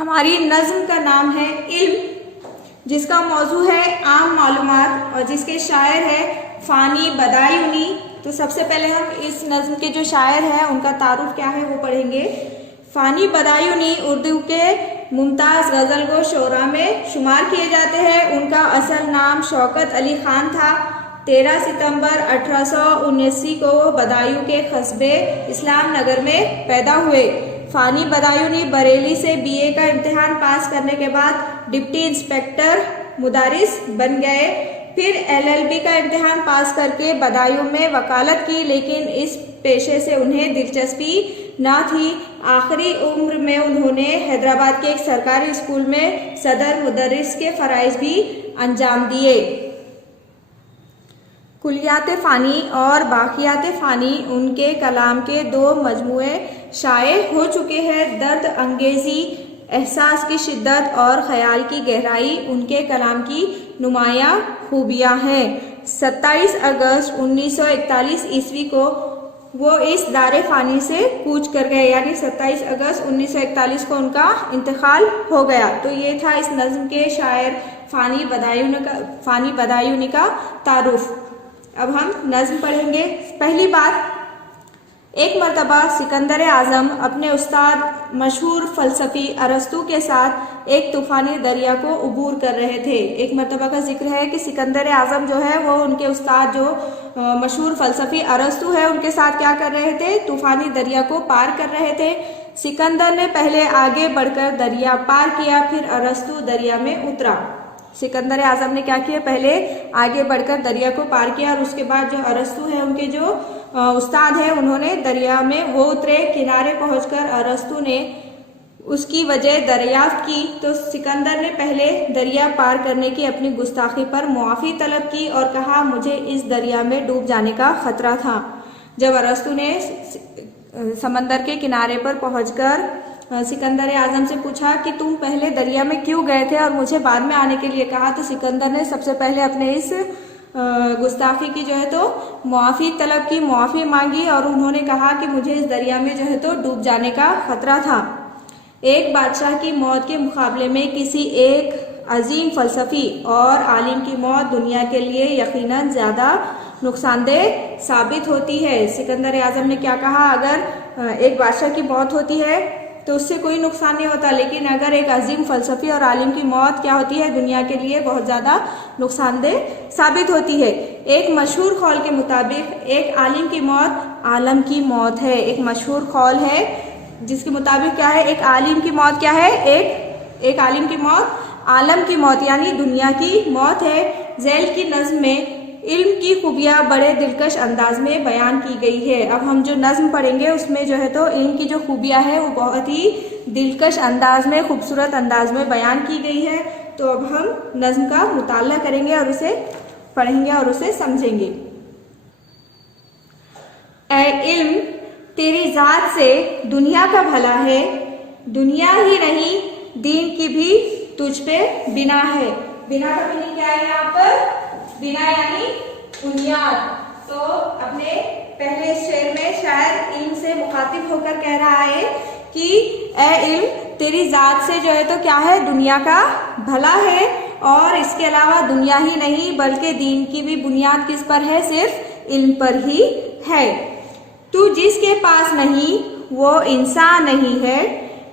हमारी नज़्म का नाम है इल्म, जिसका मौजू है आम मालूमात और जिसके शायर है फ़ानी बदायूनी। तो सबसे पहले हम इस नज़्म के जो शायर हैं उनका तारुफ क्या है वो पढ़ेंगे। फ़ानी बदायूनी उर्दू के मुमताज़ गज़ल गो शोरा में शुमार किए जाते हैं। उनका असल नाम शौकत अली ख़ान था। 13 सितंबर 1879 को बदायूं के कस्बे इस्लाम नगर में पैदा हुए। फ़ानी बदायूनी बरेली से बीए का इम्तिहान पास करने के बाद डिप्टी इंस्पेक्टर मुदारिस बन गए। फिर एलएलबी का इम्तिहान पास करके बदायूं में वकालत की, लेकिन इस पेशे से उन्हें दिलचस्पी न थी। आखिरी उम्र में उन्होंने हैदराबाद के एक सरकारी स्कूल में सदर मुदर्रिस के फ़राइज़ भी अंजाम दिए। कुलियात फ़ानी और बाक़ियात फ़ानी उनके कलाम के 2 मजमूए शाये हो चुके हैं। दर्द अंगेज़ी, एहसास की शिद्दत और ख़याल की गहराई उनके कलाम की नुमायाँ खूबियाँ हैं। 27 अगस्त 1941 ईस्वी को वो इस दारे फ़ानी से कूच कर गए, यानी 27 अगस्त 1941 को उनका इंतकाल हो गया। तो ये था इस नज़्म के शायर फ़ानी बदायूनी का तारुफ। अब हम नज़्म पढ़ेंगे। पहली बात, एक मरतबा सिकंदर आज़म अपने उस्ताद मशहूर फ़लसफ़ी अरस्तू के साथ एक तूफ़ानी दरिया को अबूर कर रहे थे। एक मरतबा का जिक्र है कि सिकंदर आज़म जो है वो उनके उस्ताद जो मशहूर फ़लसफ़ी अरस्तू है उनके साथ क्या कर रहे थे, तूफ़ानी दरिया को पार कर रहे थे। सिकंदर ने पहले आगे बढ़कर दरिया पार किया, फिर अरस्तू दरिया में उतरा। सिकंदर आज़म ने क्या किया, पहले आगे बढ़कर दरिया को पार किया और उसके बाद जो अरस्तू है उनके जो उस्ताद है उन्होंने दरिया में वो उतरे। किनारे पहुंचकर अरस्तू ने उसकी वजह दरियाफ्त की तो सिकंदर ने पहले दरिया पार करने की अपनी गुस्ताखी पर मुआफ़ी तलब की और कहा, मुझे इस दरिया में डूब जाने का ख़तरा था। जब अरस्तू ने समंदर के किनारे पर पहुंचकर सिकंदर आज़म से पूछा कि तुम पहले दरिया में क्यों गए थे और मुझे बाद में आने के लिए कहा, तो सिकंदर ने सबसे पहले अपने इस गुस्ताखी की जो है तो मुआफ़ी तलब की, मुआफ़ी मांगी और उन्होंने कहा कि मुझे इस दरिया में जो है तो डूब जाने का ख़तरा था। एक बादशाह की मौत के मुकाबले में किसी एक अजीम फ़लसफ़ी और आलिम की मौत दुनिया के लिए यकीनन ज़्यादा नुकसानदेह साबित होती है। सिकंदर आज़म ने क्या कहा, अगर एक बादशाह की मौत होती है तो उससे कोई नुकसान नहीं होता, लेकिन अगर एक अजीम फ़लसफ़ी और आलिम की मौत क्या होती है, दुनिया के लिए बहुत ज़्यादा नुकसानदेह साबित होती है। एक मशहूर कौल के मुताबिक एक आलिम की मौत आलम की मौत है। एक मशहूर कौल है जिसके मुताबिक क्या है, एक आलिम की मौत क्या है, एक आलिम की मौत आलम की मौत यानी दुनिया की मौत है। ज़ैल की नज़्म में इल्म की खूबियाँ बड़े दिलकश अंदाज में बयान की गई है। अब हम जो नज़्म पढ़ेंगे उसमें जो है तो इल्म की जो खूबियाँ है वो बहुत ही दिलकश अंदाज में, खूबसूरत अंदाज में बयान की गई है। तो अब हम नज़्म का मुताला करेंगे और उसे पढ़ेंगे और उसे समझेंगे। ऐ इल्म, तेरी ज़ात से दुनिया का भला है, दुनिया ही नहीं दीन की भी तुझ पे बिना है। बिना का मीनिंग क्या है यहाँ पर, बिना यानी बुनियाद। तो अपने पहले शेर में शायर इल्म से मुखातिब होकर कह रहा है कि ए इल्म, तेरी ज़ात से जो है तो क्या है, दुनिया का भला है और इसके अलावा दुनिया ही नहीं बल्कि दीन की भी बुनियाद किस पर है, सिर्फ इल्म पर ही है। तू जिसके पास नहीं वो इंसान नहीं है,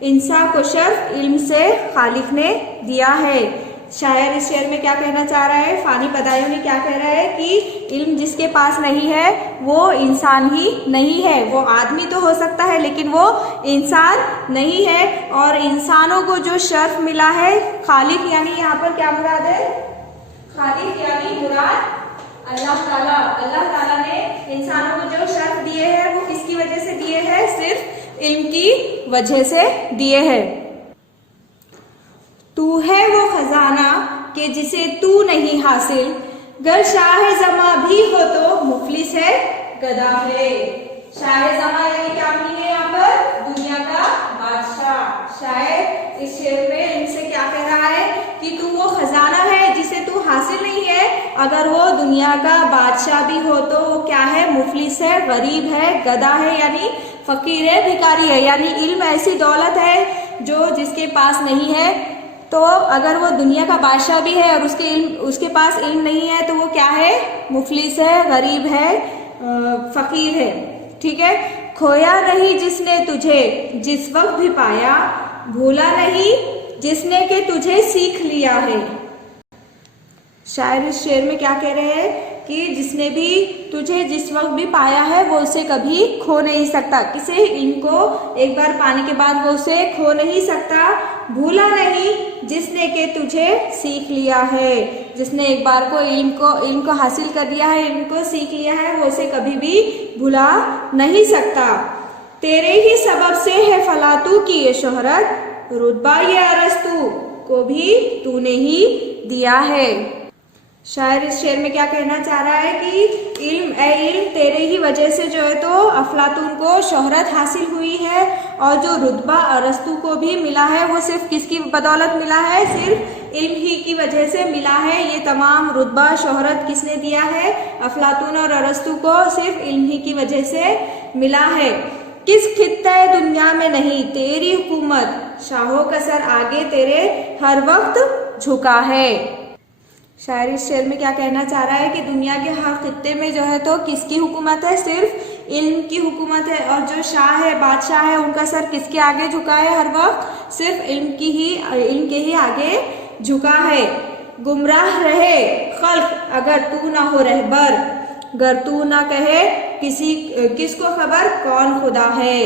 इंसान को शर्फ इल्म से खालिक ने दिया है। शायर इस शेर में क्या कहना चाह रहा है, फ़ानी बदायूनी क्या कह रहा है कि इल्म जिसके पास नहीं है वो इंसान ही नहीं है। वो आदमी तो हो सकता है लेकिन वो इंसान नहीं है। और इंसानों को जो शर्फ मिला है, खालिक यानी यहाँ पर क्या मुराद है, खालिक यानी मुराद अल्लाह ताला। अल्लाह ताला ने इंसानों को जो शर्फ दिए हैं वो किसकी वजह से दिए हैं, सिर्फ इल्म की वजह से दिए हैं। तू है वो खजाना कि जिसे तू नहीं हासिल, गर शाह ज़मा भी हो तो मुफलिस है गदा है। शाह ज़मा यानी क्या मीनिंग है यहाँ पर, दुनिया का बादशाह। शायर इस शेर में इनसे क्या कह रहा है कि तू वो खजाना है जिसे तू हासिल नहीं है, अगर वो दुनिया का बादशाह भी हो तो वो क्या है, मुफलिस है, गरीब है, गदा है यानी फ़कीर है, भिखारी है। यानी इल्म ऐसी दौलत है जो जिसके पास नहीं है। तो अगर वो दुनिया का बादशाह भी है और उसके पास इल्म नहीं है तो वो क्या है? मुफलिस है, गरीब है, फकीर है। ठीक है। खोया नहीं जिसने तुझे जिस वक्त भी पाया, भूला नहीं जिसने के तुझे सीख लिया है। शायर इस शेर में क्या कह रहे हैं कि जिसने भी तुझे जिस वक्त भी पाया है वो उसे कभी खो नहीं सकता। किसे? इल्म को एक बार पाने के बाद वो उसे खो नहीं सकता। भूला नहीं जिसने के तुझे सीख लिया है। जिसने एक बार को इल्म को हासिल कर लिया है, इल्म को सीख लिया है, वो उसे कभी भी भुला नहीं सकता। तेरे ही सबब से है फलातू की ये शोहरत, रुतबा ये अरस्तू को भी तूने ही दिया है। शायर इस शेर में क्या कहना चाह रहा है कि इल्म तेरे ही वजह से जो है तो अफलातून को शोहरत हासिल हुई है, और जो रुतबा अरस्तू को भी मिला है वो सिर्फ किसकी बदौलत मिला है? सिर्फ इल्म ही की वजह से मिला है। ये तमाम रुतबा शोहरत किसने दिया है? अफलातून और अरस्तू को सिर्फ इल्म ही की वजह से मिला है। किस खित्ते दुनिया में नहीं तेरी हुकूमत, शाहो का सर आगे तेरे हर वक्त झुका है। शायर इस शेर में क्या कहना चाह रहा है कि दुनिया के हर खित्ते में जो है तो किसकी हुकूमत है? सिर्फ इल्म की हुकूमत है, और जो शाह है, बादशाह है, उनका सर किसके आगे झुका है हर वक्त? सिर्फ इल्म के ही आगे झुका है। गुमराह रहे खल्क अगर तू ना हो रहबर, गर तू ना कहे किसको खबर कौन खुदा है।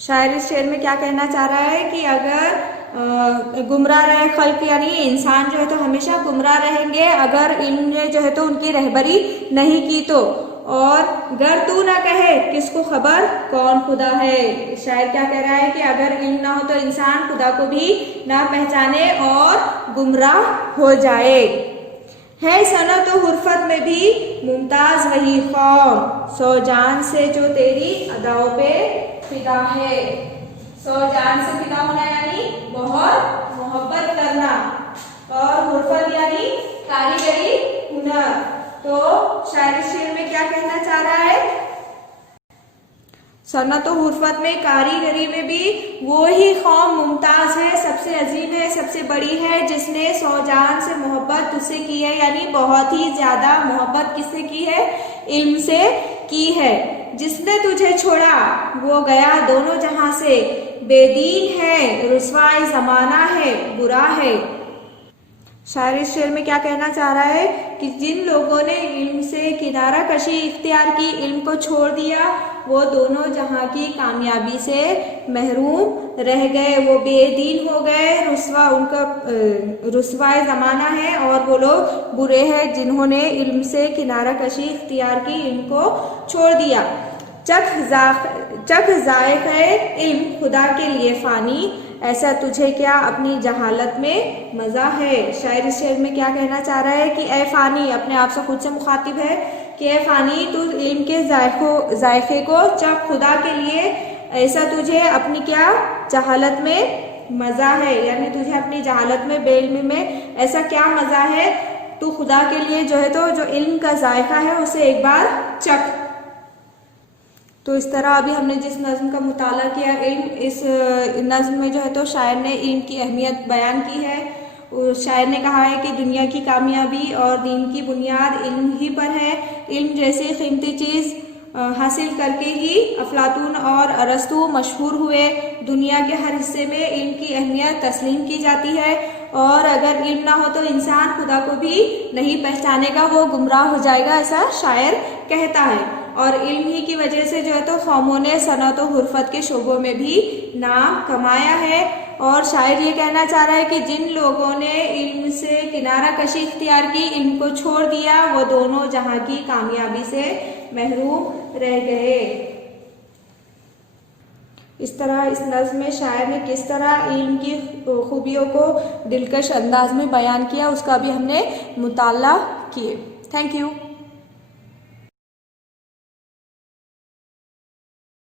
शायर इस शेर में क्या कहना चाह रहा है कि अगर गुमराह रहे खल्क यानी इंसान जो है तो हमेशा गुमराह रहेंगे अगर इन्होंने जो है तो उनकी रहबरी नहीं की तो, और गर तू ना कहे किसको खबर कौन खुदा है। शायर क्या कह रहा है कि अगर इल्म ना हो तो इंसान खुदा को भी ना पहचाने और गुमराह हो जाए। है सनत और हुर्फत में भी मुमताज वही कौम, सौ जान से जो तेरी अदाओं पे फिदा है। सौ जान से फिदा होना यानी बहुत मोहब्बत करना, और हुर्फत यानी कारीगरी, हुनर। तो शायर शेर में क्या कहना चाह रहा है? सन्नत और हुर्फत में, कारीगरी में भी वो ही कौम मुमताज है, सबसे अजीम है, सबसे बड़ी है, जिसने सौ जान से मोहब्बत तुझसे की है, यानी बहुत ही ज्यादा मोहब्बत किससे की है? इल्म से की है। जिसने तुझे छोड़ा वो गया दोनों जहां से, बेदीन है रुसवाई जमाना है बुरा है। शायर इस शेर में क्या कहना चाह रहा है कि जिन लोगों ने इल्म से किनारा कशी इख्तियार की, इल्म को छोड़ दिया, वो दोनों जहां की कामयाबी से महरूम रह गए, वो बेदीन हो गए, उनका रुसवाए ज़माना है, और वो लोग बुरे हैं जिन्होंने इल्म से किनारा कशी इख्तियार की, इल्म को छोड़ दिया। चख ज़ायक़े इल्म खुदा के लिए फ़ानी, ऐसा तुझे क्या अपनी जहालत में मज़ा है। शायर इस शेर में क्या कहना चाह रहा है कि ए फ़ानी, अपने आप से खुद से मुखातिब है कि ए फ़ानी तू इल्म के जायक़े को चख खुदा के लिए, ऐसा तुझे अपनी क्या जहालत में मज़ा है, यानी तुझे अपनी जहालत में, बेइल्मी में ऐसा क्या मज़ा है, तू खुदा के लिए जो है तो जो इल्म का जायका है उसे एक बार चख। तो इस तरह अभी हमने जिस नज़्म का मुताला किया, इस नज़्म में जो है तो शायर ने इल्म की अहमियत बयान की है। शायर ने कहा है कि दुनिया की कामयाबी और दीन की बुनियाद इल्म ही पर है। इल्म जैसी कीमती चीज़ हासिल करके ही अफलातून और अरस्तू मशहूर हुए। दुनिया के हर हिस्से में इल्म की अहमियत तस्लीम की जाती है, और अगर इल्म ना हो तो इंसान खुदा को भी नहीं पहचानेगा, वो गुमराह हो जाएगा, ऐसा शायर कहता है। और इल्म ही की वजह से जो है तो कौमों ने सनत और हुर्फत के शोबों में भी नाम कमाया है। और शायर ये कहना चाह रहा है कि जिन लोगों ने इल्म से किनारा कशी इख्तियार की, इल्म को छोड़ दिया, वो दोनों जहां की कामयाबी से महरूम रह गए। इस तरह इस नज़्म में शायर ने किस तरह इल्म की खूबियों को दिलकश अंदाज में बयान किया, उसका भी हमने मुताला किए। Thank you.